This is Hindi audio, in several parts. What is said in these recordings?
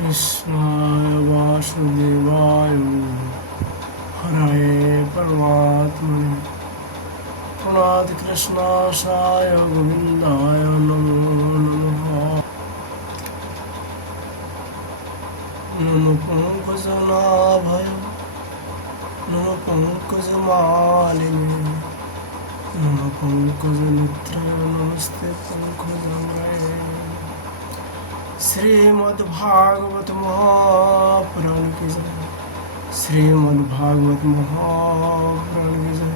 कृष्णाय वासुदेवाय हरये परमात्मने प्रणत कृष्णाशाय गोविन्दाय नमो नमः। नमो पंकजनाभय नमो पंकजमालिने नमो पंकजनेत्राय नमस्ते पंकजांगये। श्रीमद्भागवत महापुराण की जय। श्रीमद्भागवत महापुराण की जय।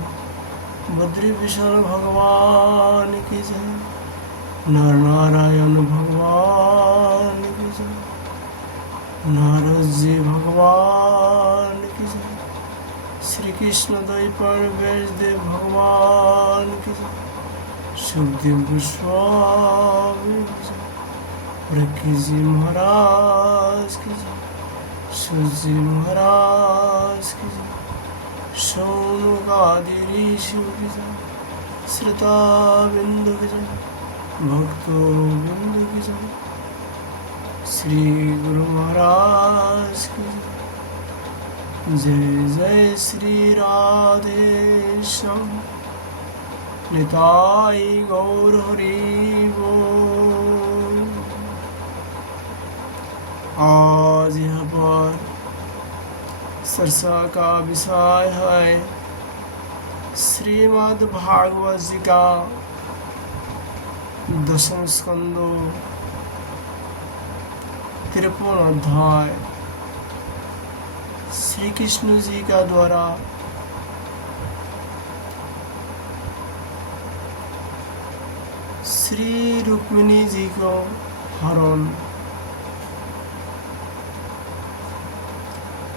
बद्री विशाल भगवान की जय। नर नारायण भगवान की जय। नारद जी भगवान की जय। श्री कृष्ण द्वैपायन व्यासदेव भगवान की जय। सुखदेव गोस्वामी की जय। रखी जी महाराज की जय। सूजी महाराज की जय। शौनकादि ऋषि की जय। श्रोता बिंदु की जय। भक्तों बिंदु की जय। श्री गुरु महाराज की जय। जय जय श्री राधे श्याम निताई गौर हरि बोल। आज यहाँ पर चर्चा का विषय है श्रीमद् भागवत जी का 10वें स्कंदो 53 अध्याय। श्री कृष्ण जी का द्वारा श्री रुक्मिणी जी को हरण।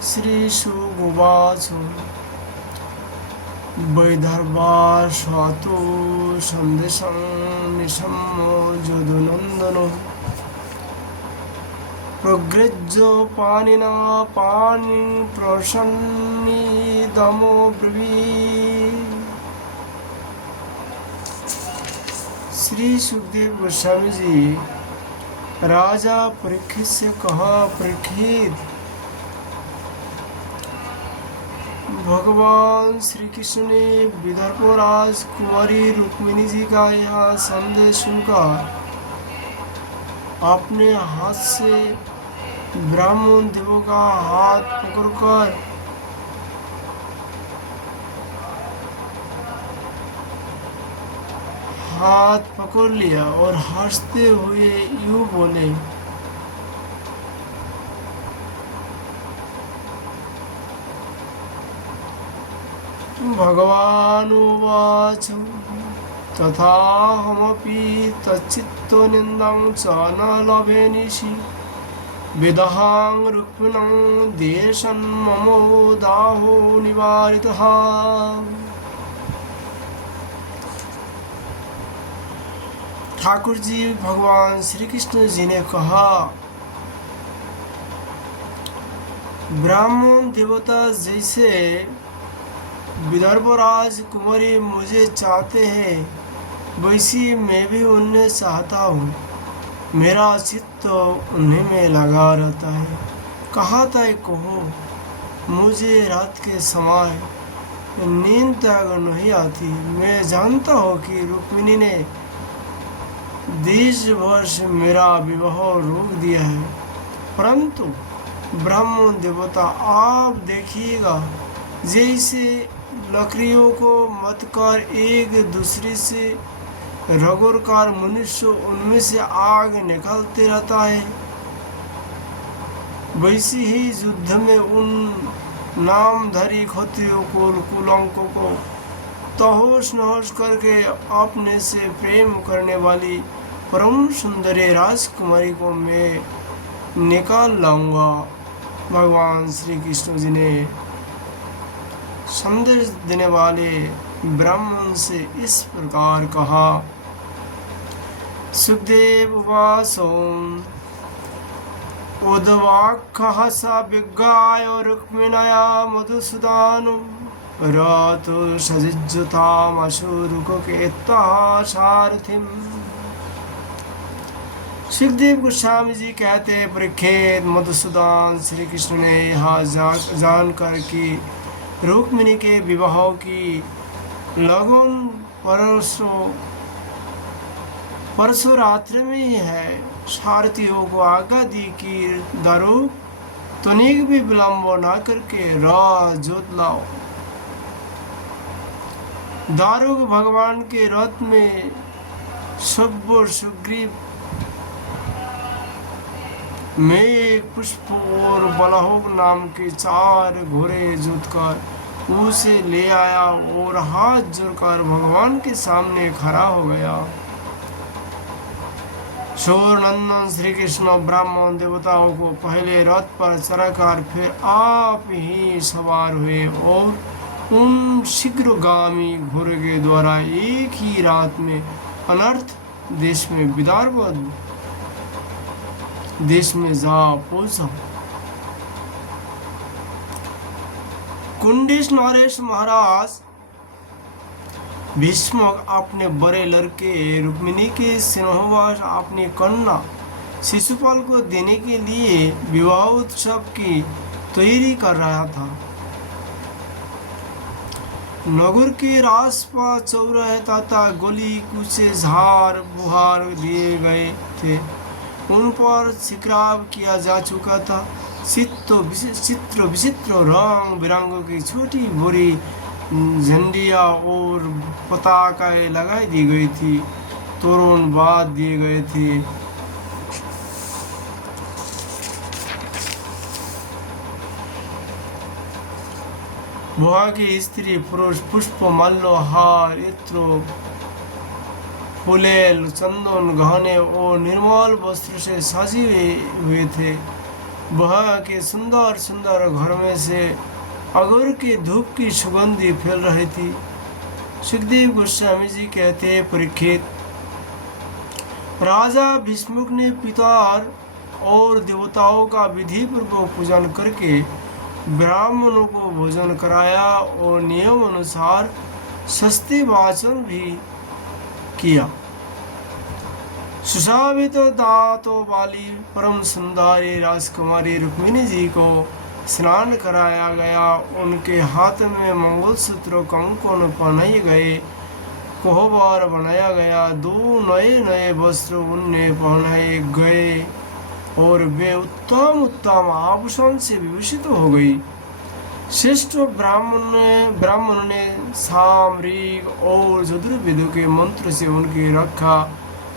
श्री सुगुवाच वैदर्भा स्वातो संदेशं निशम्यो यदुनन्दनो प्रगृह्य पाणिना पाणिं प्रसन्निदमो ब्रवीत्। श्री सुखदेव गोस्वामी जी राजा परीक्षित से कहा, परीक्षित, भगवान श्री कृष्ण ने विदर्भ राजकुमारी रुक्मिणी जी का यह संदेश सुनकर अपने हाथ से ब्राह्मण देवों का हाथ पकड़कर पकड़ लिया और हंसते हुए यूं बोले, भगवान उवाच तथाहमपि तच्चित्तो निंदां च न लभे निशि विदहां रुक्मिणं देशं ममो दाहो निवारितः। ठाकुर जी भगवान श्री कृष्ण जी ने कहा, ब्राह्मण देवता जैसे विदर्भ राजकुमारी मुझे चाहते हैं, वैसी मैं भी उन्हें चाहता हूँ। मेरा चित्त उन्हीं में लगा रहता है। कहाँ तय कहूँ, मुझे रात के समय नींद तक नहीं आती। मैं जानता हूँ कि रुक्मिणी ने 20 वर्ष मेरा विवाह रोक दिया है, परंतु ब्राह्मण देवता आप देखिएगा, जैसे लकड़ियों को मत कर एक दूसरे से रगड़कर मनुष्य उनमें से आग निकालते रहता है, वैसे ही युद्ध में उन नामधारी क्षत्रियों को कुलंकों को तहोश नहोश करके अपने से प्रेम करने वाली परम सुंदरी राजकुमारी को मैं निकाल लाऊंगा। भगवान श्री कृष्ण जी ने संदेश देने वाले ब्राह्मण से इस प्रकार कहा। सुखदेव वासो उद्वाक्खः स विज्ञाय रुक्मिणया मधुसूदनो रतो सजिज्जुतामशुरुकेत्तः सारथिम्। सुखदेव गोस्वामी जी कहते हैं, परीक्षित मधुसूदन श्री कृष्ण ने यह जानकर कि रुक्मिणी के विवाह की लगन परसों रात्रि में ही है, सारथियों को आज्ञा दी कि दारू तनिक भी विलम्ब न करके राह जोत लाओ। दारुक भगवान के रथ में सुग्रीव में एक पुष्प और बलहोग नाम के 4 घोड़े जोतकर उसे ले आया और हाथ जोड़कर भगवान के सामने खड़ा हो गया। शोरनंदन श्री कृष्ण ब्राह्मण देवताओं को पहले रथ पर चढ़ाकर फिर आप ही सवार हुए और उन शीघ्रगामी घोड़े के द्वारा एक ही रात में अनर्थ देश में विदर्भ देश में जा पहुंचा। कुंडिश नरेश महाराज भीष्म अपने बड़े लड़के रुक्मिणी के सिंहवास अपनी कन्या शिशुपाल को देने के लिए विवाह उत्सव की तैयारी कर रहा था। नगर के आसपास चौराहे तथा गली कूचे झाड़ बुहार दिए गए थे, उन पर छिड़काव किया जा चुका था। चित्र विचित्र रंग बिरंगों की छोटी बड़ी झंडियाँ और पताकाएं लगाई दी गई थी, तोरण बांध दिए गए थे। वहाँ की स्त्री पुरुष पुष्प मल्लो हार इत्र फुलेल चंदन गहने और निर्मल वस्त्र से सजे हुए थे। वहाँ के सुंदर सुंदर घर में से अगर की धूप की सुगंधी फैल रही थी। सुखदेव गोस्वामी जी कहते हैं, परीक्षित राजा भीष्मुक ने पितर और देवताओं का विधि पूर्वक पूजन करके ब्राह्मणों को भोजन कराया और नियम अनुसार सस्ते वाचन भी किया। सुशाभित दांतों वाली परम सुंदरी राजकुमारी रुक्मिणी जी को स्नान कराया गया। उनके हाथ में मंगलसूत्र कंकन पहनाए गए, कोहबर बनाया गया। 2 नए नए वस्त्र उन्हें पहनाए गए और वे उत्तम उत्तम आभूषण से विभूषित हो गई। श्रेष्ठ ब्राह्मण ने साम ऋग और यजुर्वेद के मंत्र से उनकी रक्षा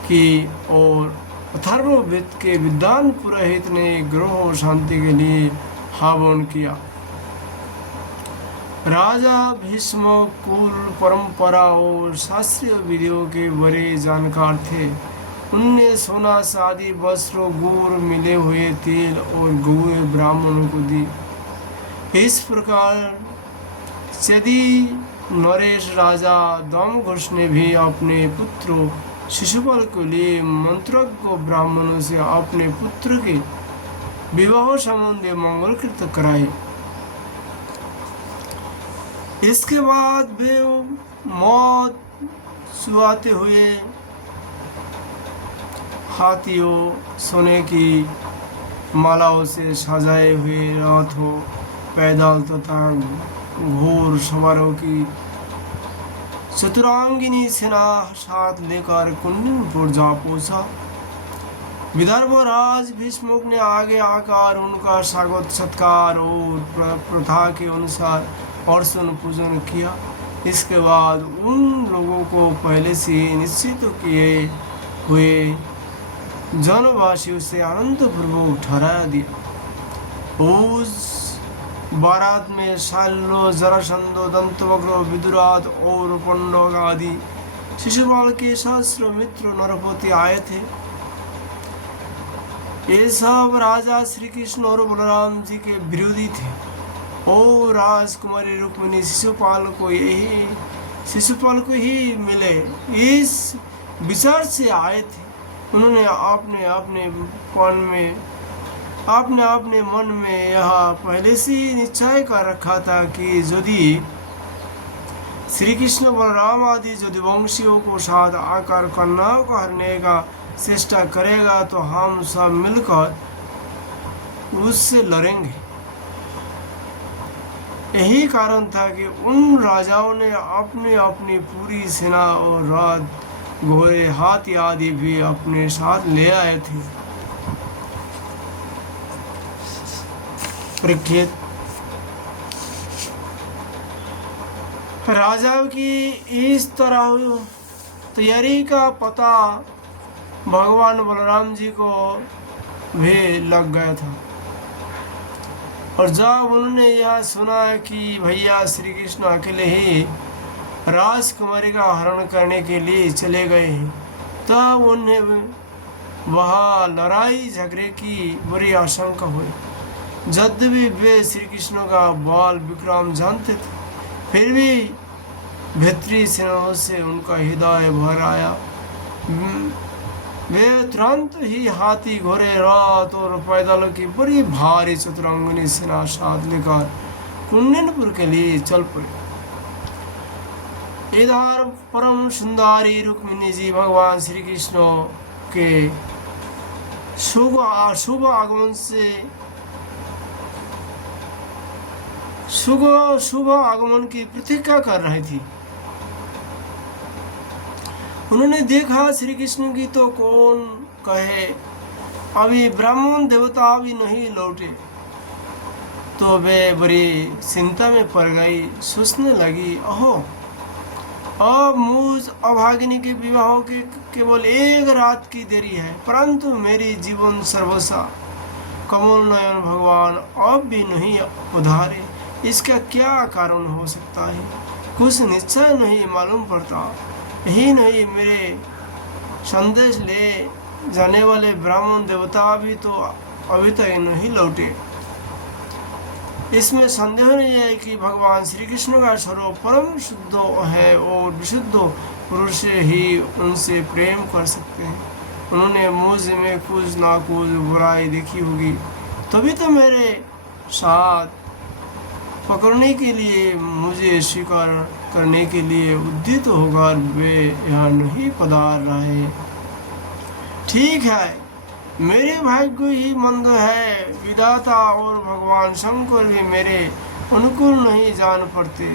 की और अथर्ववेद के विद्वान पुरोहित ने ग्रह शांति के लिए हवन किया। राजा भीष्म कुल परंपरा और शास्त्रीय विधियों के बड़े जानकार थे। उनने सोना शादी वस्त्र गुड़ मिले हुए तेल और गौएं ब्राह्मणों को दी। इस प्रकार यदि नरेश राजा दमघोष ने भी अपने पुत्र शिशुपाल के लिए मंत्रज्ञ ब्राह्मणों से अपने पुत्र के विवाह संबंधी मंगलकृत कराए। इसके बाद वे मौत सुहाते हुए हाथियों, सोने की मालाओं से सजाए हुए रथों, पैदल तथा घोड़ सवारों की चतुरांगिनी सेना साथ लेकर कुंडीपुर जा पहुंचा। विदर्भ राज भीष्मुक ने आगे आकर उनका स्वागत सत्कार और प्रथा के अनुसार अर्चन पूजन किया। इसके बाद उन लोगों को पहले से निश्चित किए हुए जनवासियों से आनंदपूर्वक ठहरा दिया। उस बारात में शाल्यो, जरासंध, दंतवक्र, विदुरात और पंडोग आदि शिशुपाल के सहस्त्र मित्र नरपति आए थे। ये सब राजा श्री कृष्ण और बलराम जी के विरोधी थे और राजकुमारी रुक्मिणी शिशुपाल को ही मिले इस विचार से आए थे। उन्होंने अपने मन में यह पहले से ही निश्चय कर रखा था कि यदि श्री कृष्ण बलराम आदि यदुवंशियों को साथ आकर कन्याओं को हरने का चेष्टा करेगा तो हम सब मिलकर उससे लड़ेंगे। यही कारण था कि उन राजाओं ने अपनी अपनी पूरी सेना और रथ, घोड़े, हाथी आदि भी अपने साथ ले आए थे। परीक्षित, राजा की इस तरह तैयारी का पता भगवान बलराम जी को भी लग गया था, और जब उन्होंने यह सुना कि भैया श्री कृष्ण अकेले ही राजकुमारी का हरण करने के लिए चले गए हैं, तब उन्हें वहाँ लड़ाई झगड़े की बड़ी आशंका हुई। यद्यपि वे श्री कृष्ण का बल विक्रम जानते थे, फिर भी भीतरी सेनाओं से उनका हृदय भर आया। वे तुरंत ही हाथी, घोड़े, रथ और पैदल की बड़ी भारी चतुरंगिनी सेना साथ लेकर कुंदनपुर के लिए चल पड़े। इधर परम सुंदरी रुक्मिणी जी भगवान श्री कृष्ण के शुभ आगमन की प्रतीक्षा कर रही थी। उन्होंने देखा श्री कृष्ण की तो कौन कहे, अभी ब्राह्मण देवता भी नहीं लौटे, तो वे बड़ी चिंता में पड़ गई। सोचने लगी, ओहो, अब मुझ अभागिनी के विवाह के केवल एक रात की देरी है, परंतु मेरी जीवन सर्वसा कमल नयन भगवान अब भी नहीं उधारे। इसका क्या कारण हो सकता है? कुछ निश्चय नहीं मालूम पड़ता। यही नहीं, मेरे संदेश ले जाने वाले ब्राह्मण देवता भी तो अभी तक नहीं लौटे। इसमें संदेह नहीं है कि भगवान श्री कृष्ण का स्वरूप परम शुद्ध है और विशुद्ध पुरुष ही उनसे प्रेम कर सकते हैं। उन्होंने मुझ में कुछ ना कुछ बुराई देखी होगी, तभी तो मेरे साथ पकड़ने के लिए, मुझे स्वीकार करने के लिए उद्यत होकर वे यहाँ नहीं पधार रहे। ठीक है, मेरे भाग्य ही मंद है, विधाता और भगवान शंकर भी मेरे अनुकूल नहीं जान पड़ते।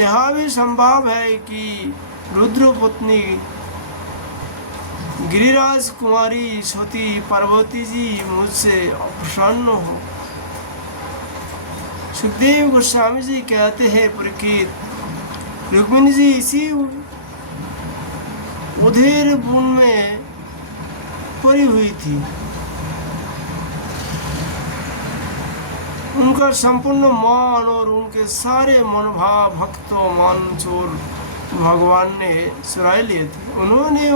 यह भी संभव है कि रुद्र पत्नी गिरिराज कुमारी सती पार्वती जी मुझसे अप्रसन्न हो। सुखदेव गोस्वामी जी कहते हैं, परीक्षित, रुक्मिणी जी इसी उधेर वन में पड़ी हुई थी। उनका संपूर्ण मान और उनके सारे मनोभाव भक्तों मान चोर भगवान ने चुरा लिए थे। उन्होंने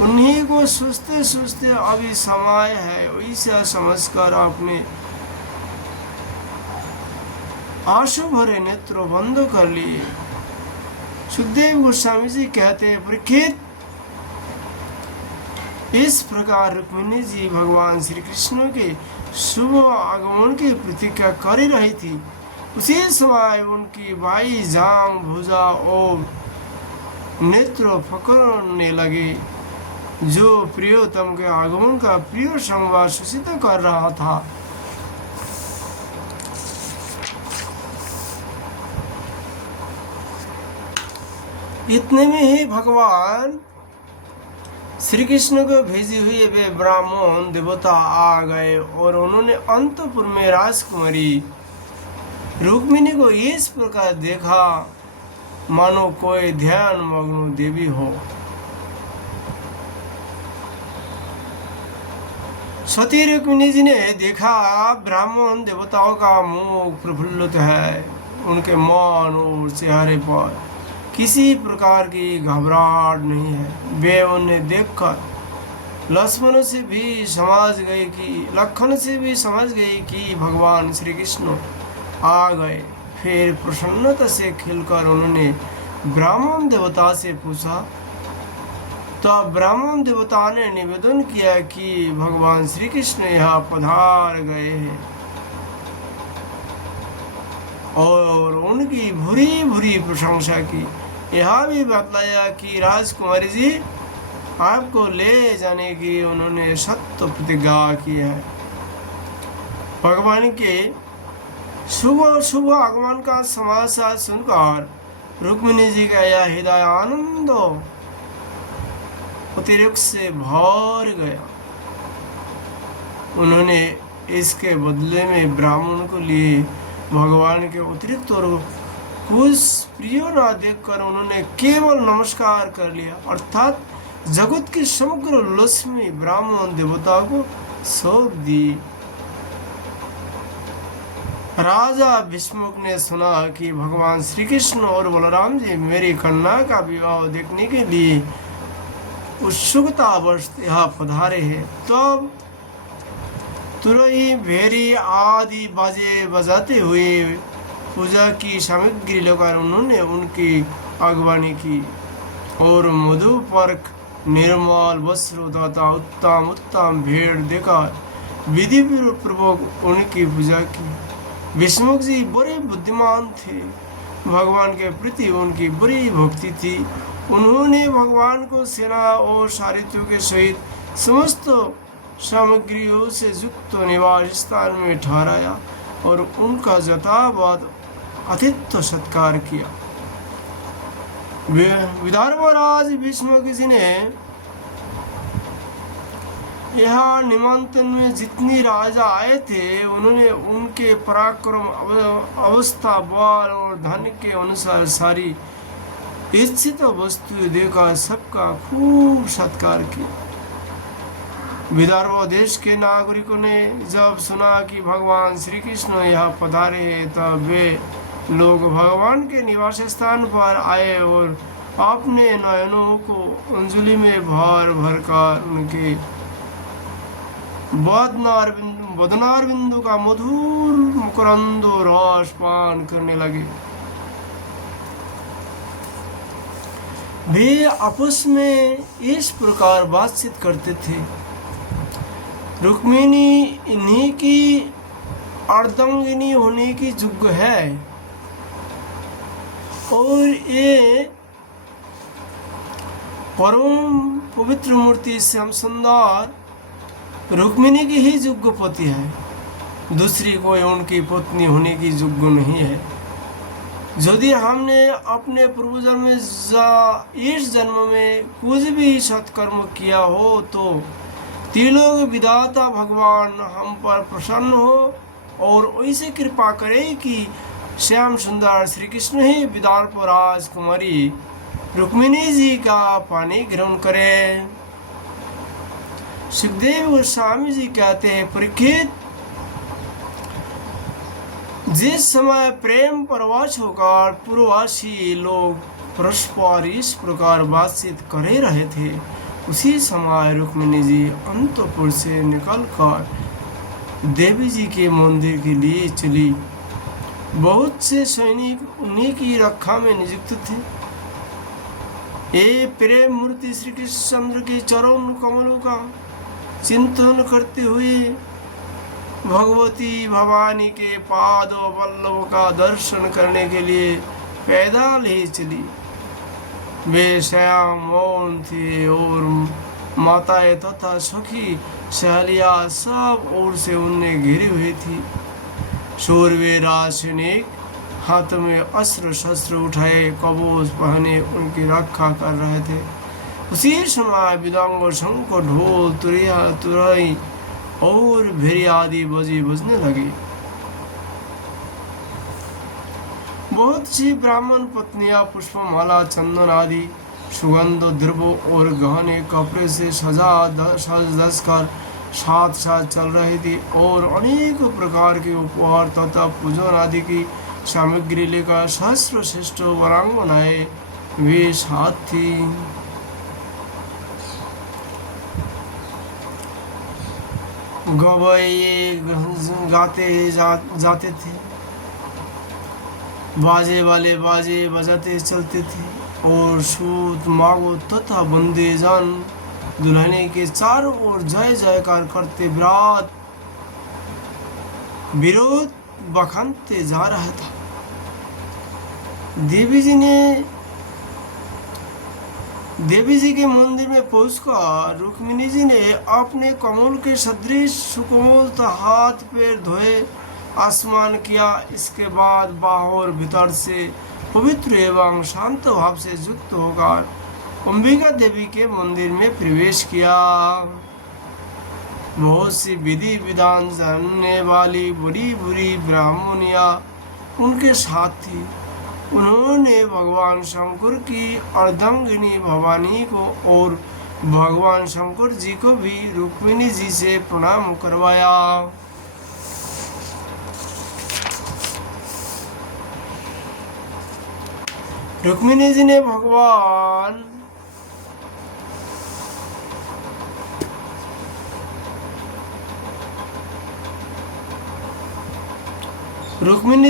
उन्हीं को सोचते सोचते अभी समय है वैसा समझकर अपने आंसू भरे नेत्र बंद कर लिए। सुखदेव गोस्वामी जी कहते हैं, परीक्षित, इस प्रकार रुक्मिणी जी भगवान श्री कृष्ण के शुभ आगमन की प्रतीक्षा कर रही थी। उसी समय उनकी बाई जांग, भुजा और नेत्र फकरने लगे, जो प्रियोतम के आगमन का प्रिय संवाद सूचित कर रहा था। इतने में ही भगवान श्री कृष्ण को भेजे हुए वे ब्राह्मण देवता आ गए और उन्होंने अंतपुर में राजकुमारी रुक्मिणी को इस प्रकार देखा मानो कोई ध्यान मग्न देवी हो। सती रुक्मिणी जी ने देखा ब्राह्मण देवताओं का मुख प्रफुल्लित है, उनके मन और चेहरे पर किसी प्रकार की घबराहट नहीं है। वे उन्हें देखकर लक्ष्मण से भी समझ गए कि भगवान श्री कृष्ण आ गए। फिर प्रसन्नता से खिलकर उन्होंने ब्राह्मण देवता से पूछा। तब ब्राह्मण देवता ने निवेदन किया कि भगवान श्री कृष्ण यहाँ पधार गए हैं और उनकी भूरी भूरी प्रशंसा की। यह भी बतलाया कि राजकुमारी जी आपको ले जाने की उन्होंने सत्य प्रतिज्ञा की है। भगवान के शुभ शुभ आगमन का समाचार सुनकर रुक्मिणी जी का यह हृदय आनंद अतिरिक्त से भर गया। उन्होंने इसके बदले में ब्राह्मण को लिए भगवान के अतिरिक्त और कुछ प्रिय न देखकर उन्होंने केवल नमस्कार कर लिया, अर्थात जगत की समग्र लक्ष्मी ब्राह्मण देवता को सौंप दी। राजा भीष्मुक ने सुना कि भगवान श्री कृष्ण और बलराम जी मेरी कन्या का विवाह देखने के लिए उत्सुकतावश यहाँ पधारे हैं। तब तुरही भेरी आदि बाजे बजाते हुए पूजा की सामग्री लेकर उन्होंने उनकी अगवानी की और मधुपर्क निर्मल वस्त्र तथा उत्तम उत्तम भेड़ देकर विधि पूर्वक उनकी पूजा की। भीष्मुक जी बड़े बुद्धिमान थे, भगवान के प्रति उनकी बड़ी भक्ति थी। उन्होंने भगवान को सेना और सारथियों के सहित समस्त सामग्रियों से युक्त निवास स्थान में ठहराया और उनका यथावत आतिथ्य सत्कार किया। विदर्भराज भीष्मुक जी ने यहाँ निमंत्रण में जितनी राजा आए थे उन्होंने उनके पराक्रम, अवस्था, बल और धन के अनुसार सारी इच्छित वस्तु देकर सबका खूब सत्कार किया। विदर्भ देश के नागरिकों ने जब सुना कि भगवान श्री कृष्ण यहाँ पधारे हैं तब वे लोग भगवान के निवास स्थान पर आए और अपने नयनों को अंजलि में भर भर कर उनके बदनार बिंदु का मधुर मुकरंद रस पान करने लगे। वे आपस में इस प्रकार बातचीत करते थे, रुक्मिणी इन्हीं की अर्धांगिनी होने की योग्य है और ये परम पवित्र मूर्ति श्याम सुंदर रुक्मिणी की ही योग्य पति है, दूसरी कोई उनकी पत्नी होने की योग्य नहीं है। यदि हमने अपने पूर्वजन्म में इस जन्म में कुछ भी सत्कर्म किया हो तो त्रिलोक विधाता भगवान हम पर प्रसन्न हो और ऐसे कृपा करे कि श्याम सुंदर श्री कृष्ण ही विदर्भ राजकुमारी रुक्मिणी जी का पानी ग्रहण करें। सुखदेव गोस्वामी जी कहते हैं, परीक्षित, जिस समय प्रेम परवश होकर पूर्ववासी लोग परस्पर इस प्रकार बातचीत करे रहे थे, उसी समय रुक्मिणी जी अंतपुर से निकलकर देवी जी के मंदिर के लिए चली। बहुत से सैनिक उन्हीं की रक्षा में नियुक्त थे। ये प्रेम मूर्ति श्री कृष्णचंद्र के चरण कमलों का चिंतन करते हुए भगवती भवानी के पाद वल्लभ का दर्शन करने के लिए पैदल ही चली। वे स्वयं मौन थे और माताएं तथा सखी सहेलियां सब ओर से उन्हें घिरी हुई थी। शूरवीर सैनिक हाथ में अस्त्र शस्त्र उठाए कवच पहने उनकी रक्षा कर रहे थे। उसी समय विदांग शंख, ढोल, तुरई और भेरी आदि बजने लगे। बहुत सी ब्राह्मण पत्नियां पुष्पमाला, चंदन आदि सुगंध द्रव्य और गहने कपड़े से सज कर साथ साथ चल रही थी और अनेक प्रकार के उपहार तथा पूजन आदि की सामग्री लेकर सहस्र श्रेष्ठ वरांगनाएं वे साथ थी। गवैये गाते जाते थे, बाजे वाले बाजे बजाते चलते थे और सूत मागो तथा बंदीजन दुल्हने के चारों ओर जय जयकार करते विरोध बखानते जा रहा था। देवी जी ने देवी जी के मंदिर में पहुंचकर रुक्मिणी जी ने अपने कमल के सदृश सुकोमल हाथ पैर धोए आसमान किया। इसके बाद बाहर और भीतर से पवित्र एवं शांत भाव से युक्त होकर अंबिका देवी के मंदिर में प्रवेश किया। बहुत सी विधि विधान जानने वाली बड़ी बुरी ब्राह्मणिया उनके साथ थी। उन्होंने भगवान शंकर की अर्धांगिनी भवानी को और भगवान शंकर जी को भी रुक्मिणी जी से प्रणाम करवाया। रुक्मिणी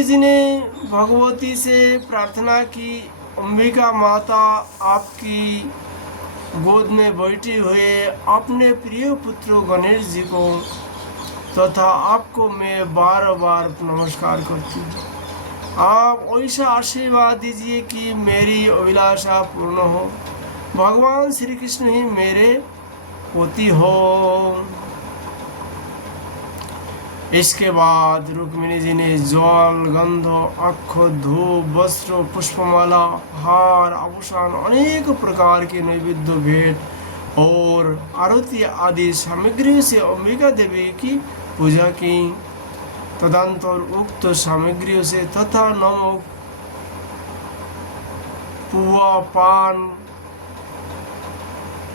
जी ने भगवती से प्रार्थना की, अंबिका माता आपकी गोद में बैठी हुए अपने प्रिय पुत्र गणेश जी को तथा आपको मैं बार बार नमस्कार करती हूँ। आप ऐसा आशीर्वाद दीजिए कि मेरी अभिलाषा पूर्ण हो। भगवान श्री कृष्ण ही मेरे पति हो। इसके बाद रुक्मिणी जी ने जल, गंध, अक्ष, धूप, वस्त्र, पुष्पमाला, हार, आभूषण, अनेक प्रकार के नैवेद्य भेंट और आरती आदि सामग्रियों से अंबिका देवी की पूजा की। तदंतर उक्त सामग्रियों से तथा नमक, पुआ, पान,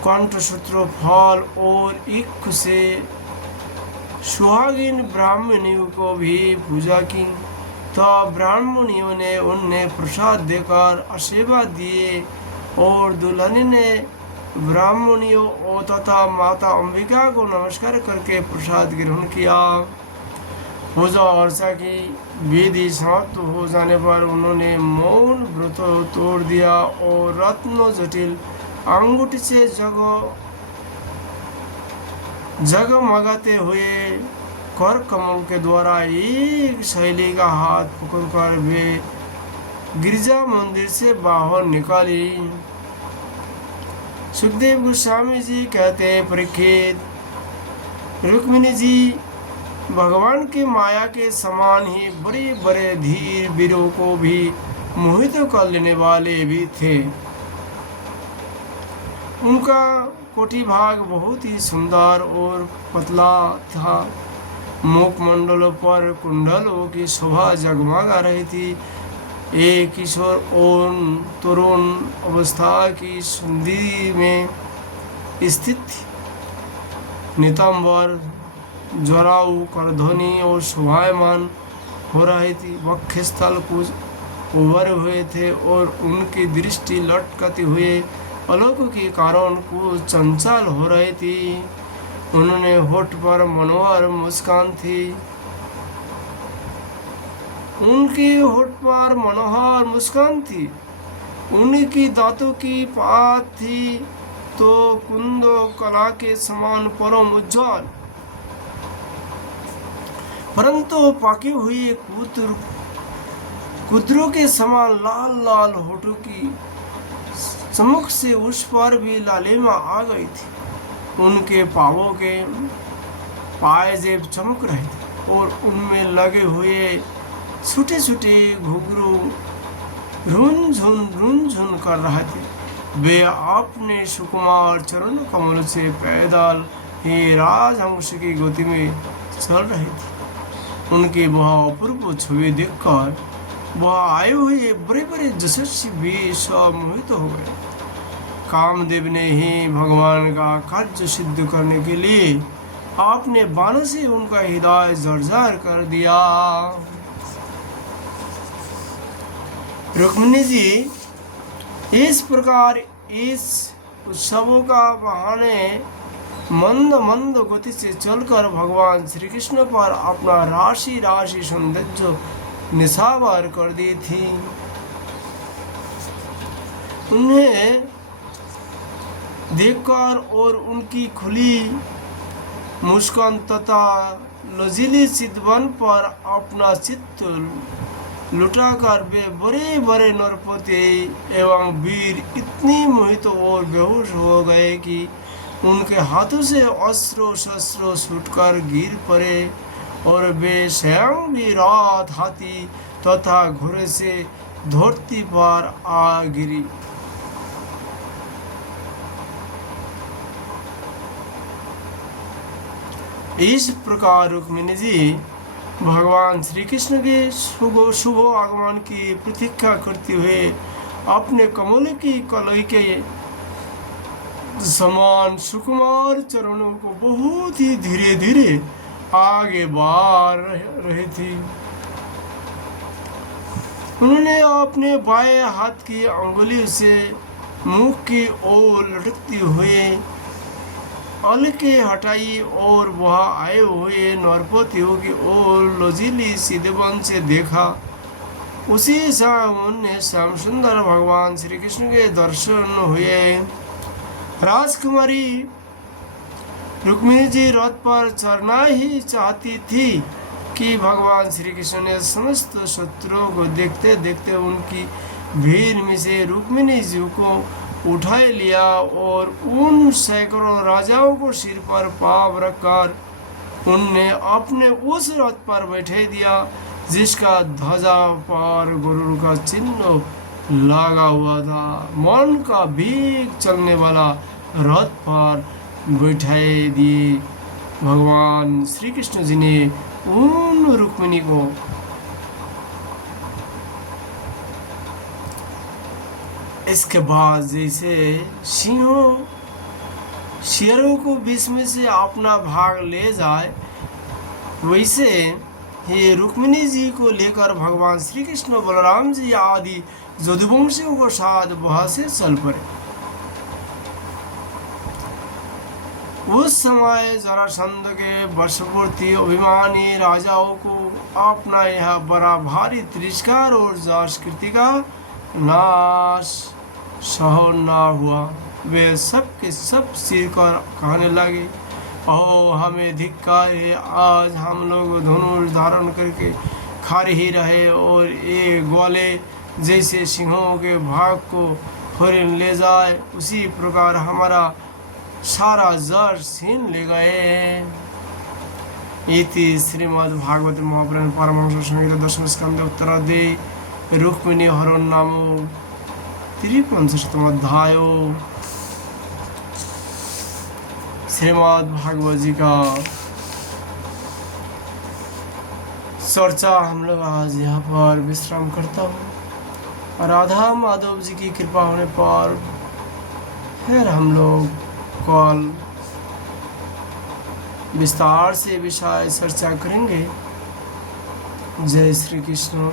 कंठसूत्र, फल और इक्ष से सुहागिन ब्राह्मणियों को भी पूजा की। तो ब्राह्मणियों ने उन्हें प्रसाद देकर आशीर्वाद दिए और दुल्हन ने ब्राह्मणियों और तथा माता अंबिका को नमस्कार करके प्रसाद ग्रहण किया। पूजा अर्चा की विधि समाप्त हो जाने पर उन्होंने मौन व्रत तोड़ दिया और रत्न जटिल अंगूठी से जगमगाते हुए कर कमल के द्वारा एक शैली का हाथ पकड़कर वे गिरजा मंदिर से बाहर निकाली। सुखदेव गोस्वामी जी कहते हैं, परीक्षित, रुक्मिणी जी भगवान की माया के समान ही बड़े बड़े धीर वीरों को भी मोहित कर लेने वाले भी थे। उनका कोटि भाग बहुत ही सुंदर और पतला था। मुखमंडलों पर कुंडलों की शोभा जगमगा रही थी। एक किशोर और तरुण अवस्था की सुंदरी में स्थित थी। नितंबर, ज्वराऊ, करध्वनि और शोभायमान हो रही थी। वक्षस्थल कुछ उभरे हुए थे और उनकी दृष्टि लटकते हुए पलकों के कारण कुछ चंचल हो रही थी। उन्होंने होठ पर मनोहर मुस्कान थी। उनकी होठ पर मनोहर मुस्कान थी। उनकी दांतों की पात थी तो कुंदो कला के समान परम उज्ज्वल, परंतु पाके हुए कुतरों के समान लाल लाल होठों की चमक से उस पर भी लालिमा आ गई थी। उनके पांवों के पायजेब चमक रहे थे और उनमें लगे हुए छोटे छोटे घुंघरू रुनझुन कर रहे थे। वे अपने सुकुमार चरण कमल से पैदल ही राजहंस की गति में चल रहे थे। उनकी वह अपूर्व छवि देखकर वह आए हुए बड़े बड़े यशस्वी भी सब मोहित हो गए। कामदेव ने ही भगवान का कार्य सिद्ध करने के लिए आपने बाण से उनका हृदय जर्जर कर दिया। रुक्मिणी जी इस प्रकार इस उत्सवों का बहाने मंद मंद गति से चलकर भगवान श्री कृष्ण पर अपना राशि राशि सौंदर्य निसावर कर दी थी। उन्हें देखकर और उनकी खुली मुस्कान तथा लजीली चितवन पर अपना चित्त लुटाकर वे बड़े बड़े नरपति एवं वीर इतनी मोहित और बेहोश हो गए कि उनके हाथों से अस्त्रों शस्त्रों छूटकर गिर पड़े और वे स्वयं भी रात हाथी तथा घोड़े से धरती पर आ गिरी। इस प्रकार रुक्मिणी जी भगवान श्री कृष्ण के शुभ आगमन की प्रतीक्षा करते हुए अपने कमल की कलई के समान सुकुमार चरणों को बहुत ही धीरे धीरे आगे बढ़ रही थी। उन्होंने अपने बाएं हाथ की अंगुली से मुख की ओर लटकती हुए अलके हटाई और वह आए हुए नरपतियों की ओर लजीली सीधेपन से देखा। उसी समय उन्हें श्याम सुंदर भगवान श्री कृष्ण के दर्शन हुए। राजकुमारी रुक्मिणी जी रथ पर चढ़ना ही चाहती थी कि भगवान श्री कृष्ण ने समस्त शत्रुओं को देखते देखते उनकी भीड़ में से रुक्मिणी जी को उठा लिया और उन सैकड़ों राजाओं को सिर पर पाव रखकर उनने अपने उस रथ पर बैठे दिया जिसका ध्वजा पर गरुड़ का चिन्ह लगा हुआ था। मन का भीग चलने वाला रथ पर बैठाए दिए। भगवान श्री कृष्ण जी ने उन रुक्मिणी को इसके बाद जैसे सिंहों शेरों को बीच में से अपना भाग ले जाए वैसे ही रुक्मिणी जी को लेकर भगवान श्री कृष्ण बलराम जी आदि यदुवंशियों को साथ वहां से चल पड़े। उस समय जरासंध के वशवर्ती अभिमानी राजाओं को अपना यह बड़ा भारी तिरस्कार और जास्कृति का नाश सहन ना हुआ। वे सब के सब सिर कर कहने लगे, ओह हमें धिक्कार है, आज हम लोग धनुष धारण करके खड़े ही रहे और ये ग्वाले जैसे सिंहों के भाग को फौरन ले जाए उसी प्रकार हमारा सारा जर छीन ले गए। इति श्रीमद्भागवत महापुराण परमहंस संहिता दशम स्कंद उत्तराध्याय रुक्मिणी हरण नामो 53 अध्याय। श्रीमद्भागवत जी का चर्चा हम लोग आज यहाँ पर विश्राम करता हूँ। राधा माधव जी की कृपा होने पर फिर हम लोग कल विस्तार से विषय चर्चा करेंगे। जय श्री कृष्ण।